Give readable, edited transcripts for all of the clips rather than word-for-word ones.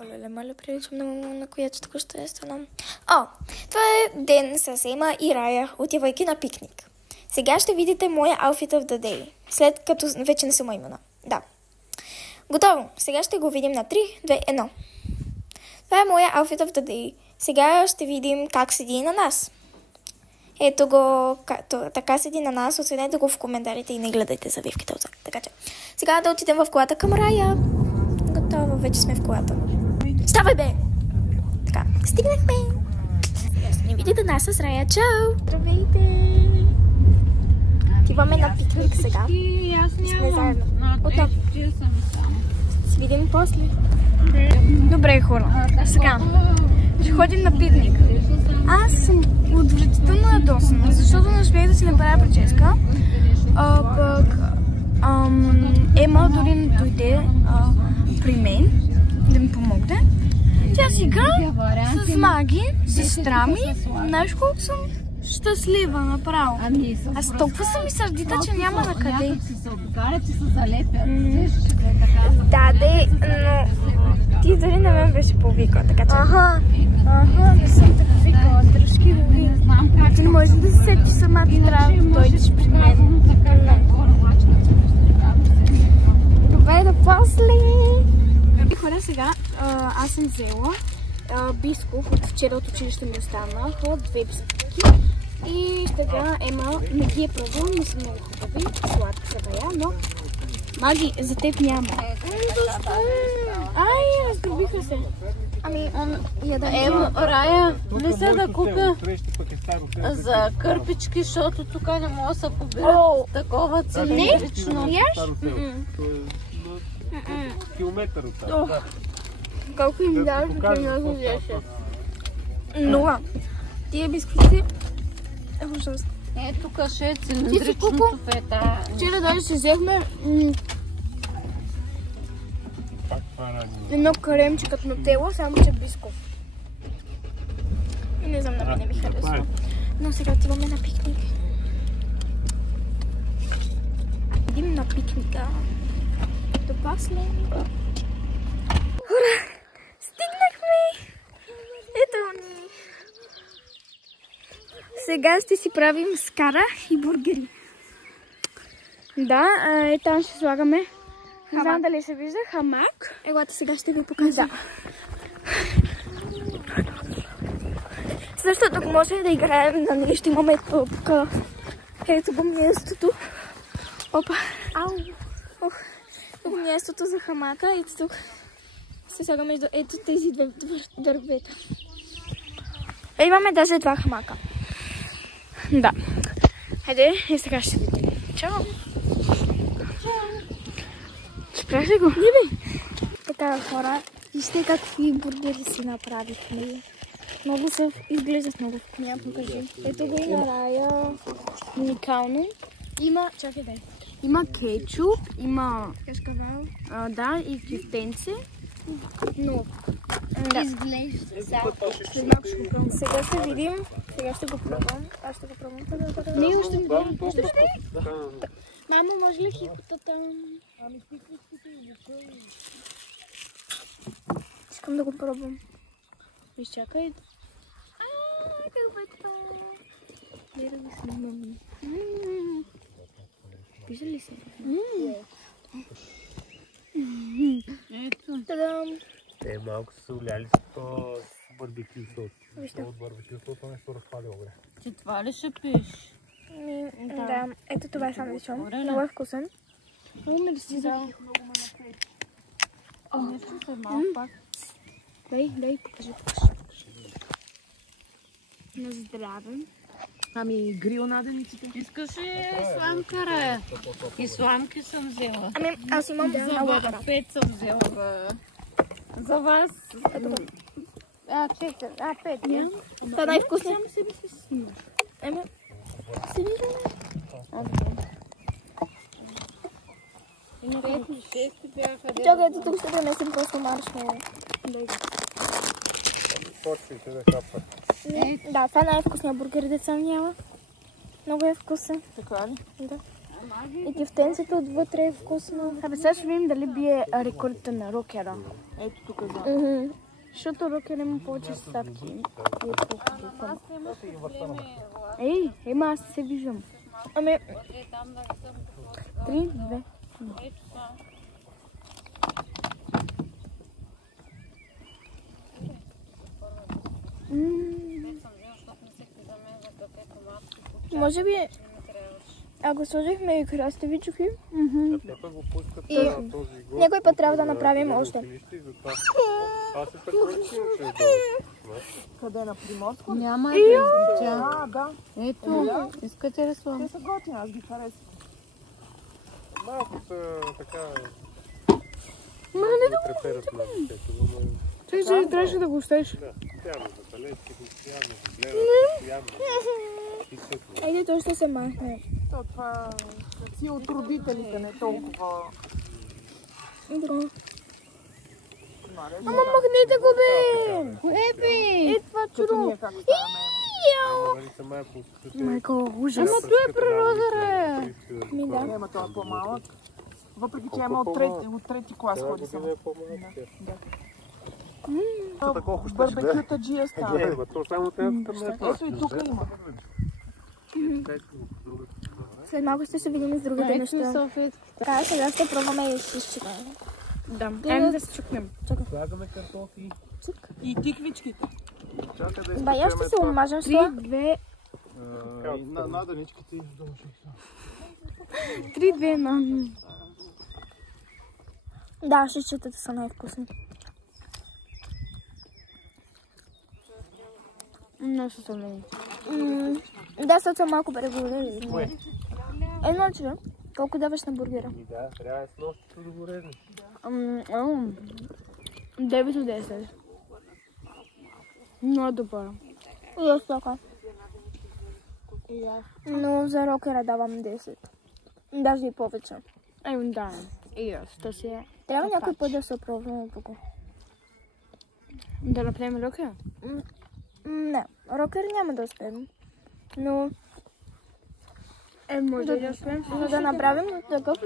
Оле, маля, приличам на която току-що е станам. Това е ден с Ема и Рая, отивайки на пикник. Сега ще видите моя outfit of the day, след като вече не съм имена. Да. Готово. Сега ще го видим на 3, 2, 1. Това е моя outfit of the day. Сега ще видим как седи на нас. Ето го, така седи на нас. Оценете го в коментарите и не гледайте завивките отзад. Така че, сега да отидем в колата към Рая. Готово, вече сме в колата. Ставай, бе! Така, стигнахме. Сега ще ни видите нас с Рая. Чао! Здравейте! Отиваме на пикник сега. Сме заедно. Отново. Ще се видим после. Добре, хора. Сега ще ходим на пикник. Аз съм отвратително ядосана, защото не успях да си направя прическа. Пък Ема дори не дойде при мен да ми помогне. Тя си игра с Маги, сестра ми. Знаеш колко съм щастлива направо. Аз толкова съм и сърдита, че няма на къде. Да, но ти дори на мен беше повикала, така че... не съм така викала, дръжки го ви. Ти не можеш да се сетиш сама, ти трябва да дойдеш при мен. Добре, да после! Хора, сега аз съм взела бисков, от вчера от училище ми останаха 2 бисквитки. И сега Ема не ги е пробвала, но са много хубави, сладки са бая, но Маги, за теб няма. Ай, раздробиха се. Ема, Рая, не се да купя за кърпички, защото тук не мога да се побират такова цилиндрично. Не? Яш? Километър от там. Колко им даваш, че не разлежеше? 0. Тия бисквити е ужасно. Ето каше цилиндричното фета. Вчера даже си взехме едно каремче като нутела, само че бисков. И не знам, на мен не ми харесва. Но сега отиваме на пикник. Идем на пикника. До после. Ура! Стигнахме! Ето ни! Сега ще си правим скара и бургери. Да, там ще слагаме. Не знам дали се вижда. Хамак. Елата сега ще ви покажа. Да. Също тук може да играем, нали, ще имаме тук. Ето го мястото. Опа. Ау. Тук мястото за хамака. Ето тук се слага между ето тези две дървета. Имаме даже 2 хамака. Да. Хайде, и сега ще видим. Чао! Спрях ли го? Не бе! Така, хора, вижте какви бургери си направихме. Много се изглеждат много вкусни. Покажи. Ето го и на Рая. Уникално. Има, чакай дай. Има кетчуп, има кашкавал. Да, и кюфтенце. Но изглежда. След малко ще го пробвам. Сега ще видим. Сега ще го пробвам. Аз ще го пробвам. Не, още не пробвам. Мамо, може ли хипотата? Искам да го пробвам. Изчакай. Какво е това? Не да го снимам. Вижда ли се? Ето. Тадам! Те малко са уляли с барбекю сос. От барбекю сос нещо разпада добре. Че това ли ще пиш? Да, ето това е сандвичон. Много е вкусен. Много ме да си заедно. Много ме напред. Нещо се малко пак. Дай, покажи. На здраве. Ами грил надениците. Искаш ли сламка, Рая? И сламки съм взела. Аз имам много добра. 5 съм взела. За вас. 5. Това е най-вкусният. Само себе си снимаш. Си виждаме. Чакай, ето тук ще донесем просто маршмело. Почвайте да хапват. Да, това е най-вкусният бургер, деца ми яла. Много е вкусен. Така ли? Да. И кефтенцето отвътре е вкусно. Абе, сега ще видим дали бие рекордите на рокера. Ето тук за. Защото рокер има повече съставки. Ей, ема аз се виждам. Ами... 3, 2. Може би, ако сложихме и краставички, и някой път трябва да направим още. Аз се прекоръчим, че е Къде на Приморско? Няма да А, да. Ето, искате ли слон? Те са готини, аз ги харесвам. Малко са така... Ма не да треперят на детето, но... Чай, трябваше да го оставиш. Да, постоянно за талечки, постоянно за гледа, постоянно. Айде, той ще се махне. Това си от родителите, не толкова... Добро. Ама махнете го, бе! Е, това чудо! Ние как ставаме. Майко, ужас. Ама той е природа, ре! Ми да. Ема това е по-малък. Въпреки, че има от трети клас ходи само. Барбекюта джия става. Ето и тук има. След малко ще се видим с другите неща. Така, сега ще пробваме и шишчика. Да, айде да се чукнем. Слагаме картофи. И тиквичките. Бая ще се омажем с 3, 2... Наданичките издължих. 3, 2, на... Да, шишчетата са най-вкусни. Не са съмнени. Да, са малко преговорили. Едно че, колко даваш на бургера? Да, трябва да с нощите договорени. 9 от 10. Много добър. И аз така. Но за рокера давам 10. Даже и повече. Да. И аз, то си е. Трябва някой път да се пробваме тук. Да направим рокера? Не, рокер няма да успеем. Но може да успеем. за да направим такъв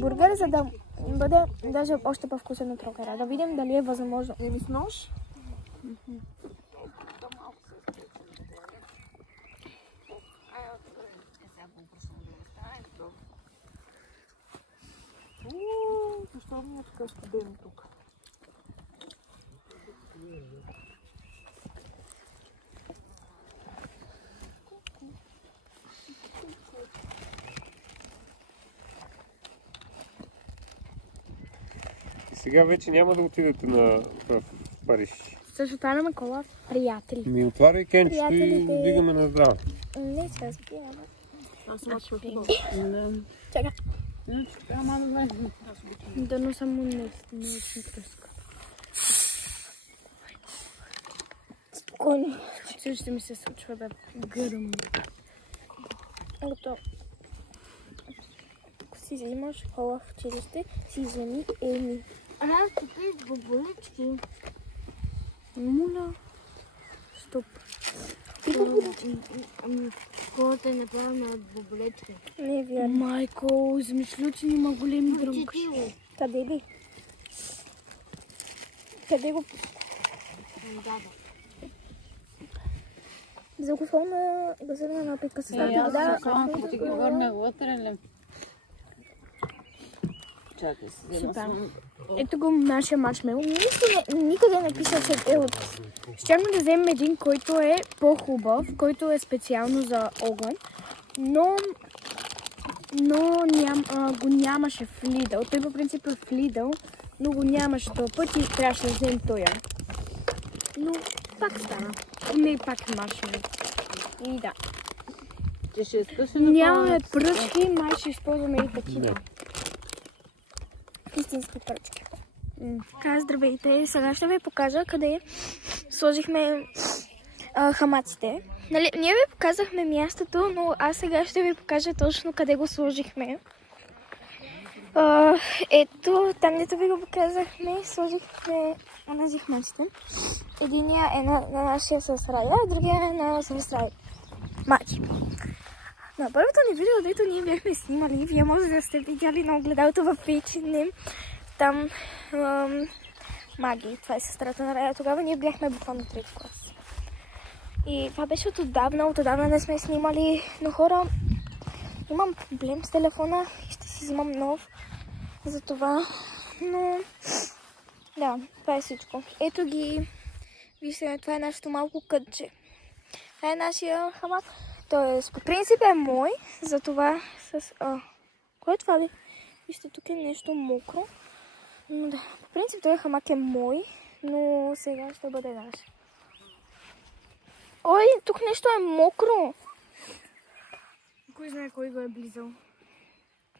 бургер, за да бъде даже още по-вкусен от рокера. Да видим дали е възможно. С нож? Защо ми е така студено тук? Сега вече няма да отидете в Париж. Също отваряме кола. Приятели. Ми отваряй кенчето и дигаме на здраво. Не, сега се пием. Аз съм отшвърхила. Чакай. Да, но само не тръска. Спокойно. Също ми се случва да гърм. Готово. Ако си взимаш кола в училище, си вземи Еми. Аз купих боболички. Моля. Стоп. Колата е направена от боболечки. Не е вярно. Майко, измишлючи има големи дрънки. Къде ли? Къде го? За на газирана напитка с Да, ще ги върна вътре ли? Чакай си. Ето го нашия маршмело. Никъде не пише, че е от... Щяхме да вземем един, който е по-хубав, който е специално за огън, но го нямаше в Lidl. Той по принцип е в Lidl, но го нямаше този път и трябваше да вземем тоя. Но пак стана. Не, пак е маршмело. И да. Ти ще искаш ли Нямаме пръчки, май ще използваме и такива. Истински пръчки. Здравейте, сега ще ви покажа къде сложихме хамаците. Нали, ние ви показахме мястото, но аз сега ще ви покажа точно къде го сложихме. Ето, там дето ви го показахме, сложихме онази хамаците. Единия е на нашия с Рая, а другия е на с Рая. Маки. На първото ни видео, дето ние бяхме снимали, вие може да сте видяли на огледалото в H&M, там Маги, това е сестрата на Рая. Тогава ние бяхме буквално 3 клас. И това беше отдавна не сме снимали, но хора, имам проблем с телефона и ще си взимам нов за това, но да, това е всичко. Ето ги, вижте, това е нашето малко кътче. Това е нашия хамак. Тоест, по принцип е мой, затова с... Кое е това ли? Вижте, тук е нещо мокро. Но да, по принцип този хамак е мой, но сега ще бъде наш. Ой, тук нещо е мокро. Кой знае кой го е близал?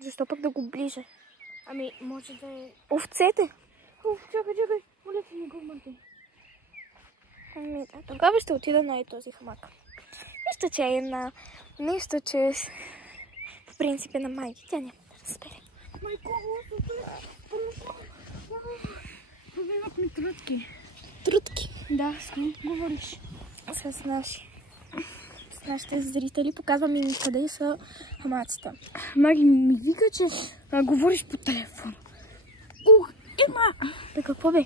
Защо пък да го ближе? Ами, може да е... Овцете. Чакай, моля ти, не го мърдай. Ами да, тогава ще отида на този хамак. Нищо, че е на... Нищо, че в принцип е на майки. Тя няма да разбере. Майко, проблемът ми трудки. Трудки. Да, с кого говориш? С нашите зрители. Показвам им къде са хамаците. Маги ми вика, че говориш по телефона. Бе, какво бе?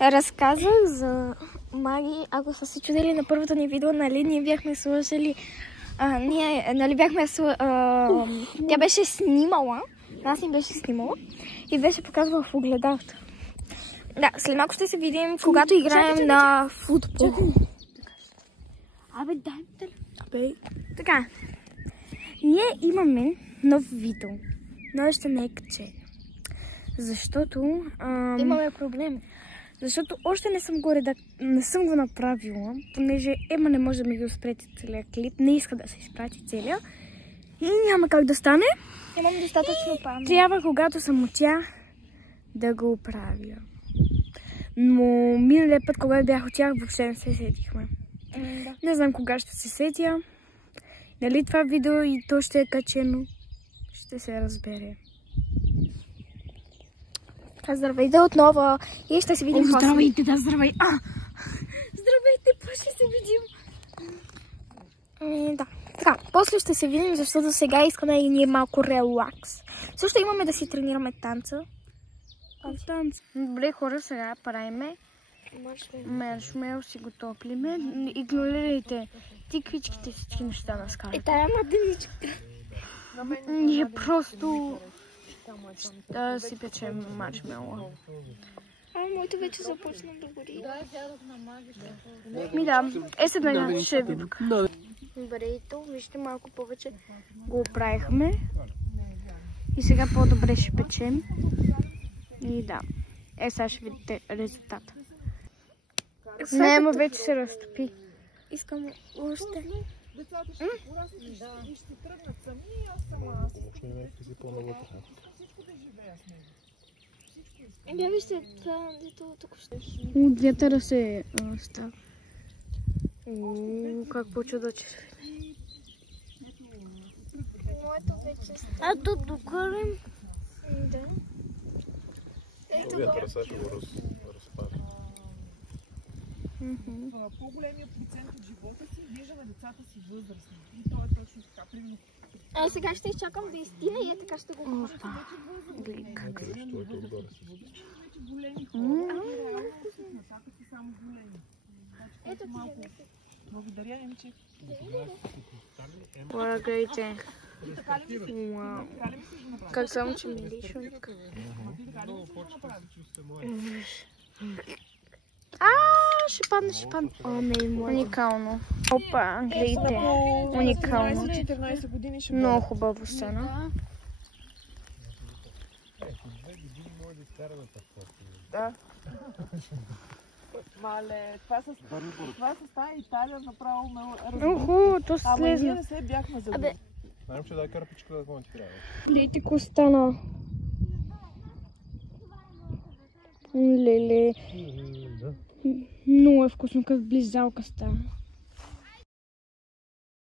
Разказах за Маги. Ако са се чудили на първото ни видео, нали, ние бяхме слушали... Тя беше снимала. Аз им беше снимала. И беше показвала в огледалото. Да, след малко ще се видим, когато играем на футбол. Абе, дай телефон. Така. Ние имаме нов видео. Но още не е качен. Защото... Имаме проблем. Защото още не съм го направила, понеже Ема не може да ми го изпрати целия клип, не иска да се изпрати целия. И няма как да стане. Имам достатъчно памет. Трябва, когато съм от тя, да го оправя. Но миналия път, когато бях от тях, въобще не се сетихме. Да. Не знам кога ще се сетя. Дали това видео и то ще е качено, ще се разбере. Здравейте отново и ще се видим после. Здравейте, да, здравей. Здравейте, после ще се видим. Да. Така, после ще се видим, защото сега искаме и ние малко релакс. Също имаме да си тренираме танца. Добре, хора, сега правиме маршмел, си го топлиме. Игнорирайте тиквичките, всички неща на скара. И тая младеничка. Ние просто да си печем маршмела. Моето вече започна да гори. Сега ще ви покажа. Добре, и то, вижте, малко повече го оправихме. И сега по-добре ще печем. И да. Сега ще видите резултата. Ама вече се разтопи. Искам още. Децата ще пораснат и ще тръгнат сами, и аз сама. Всичко да живея с него. Вижте, това дето тук ще... От вятъра се става. Как почва да червени. Моето вече... Ето докарим. Да. Вятъра сега ще го разпари. В по-големия процент от живота си виждаме децата си възрастни. И то е точно така. Примерно. Сега ще изчакам да изтина и така ще го говоря. Гледай как се. Вече големи хора. Реално нататък са само големи. Ето ти малко. Благодаря, Емче. Гледайте. Как само, че ми лично. Ще падне. Уникално. Опа, гледайте. Уникално. 14 години ще много хубаво сцена. Да. Мале, това с тази Италия направо ме Уху, то Ама ние слезна. не се бяхме забили. Знаем, че дай кърпичка да го трябва. Гледайте ко стана. Леле. Много е вкусно, като близалка става.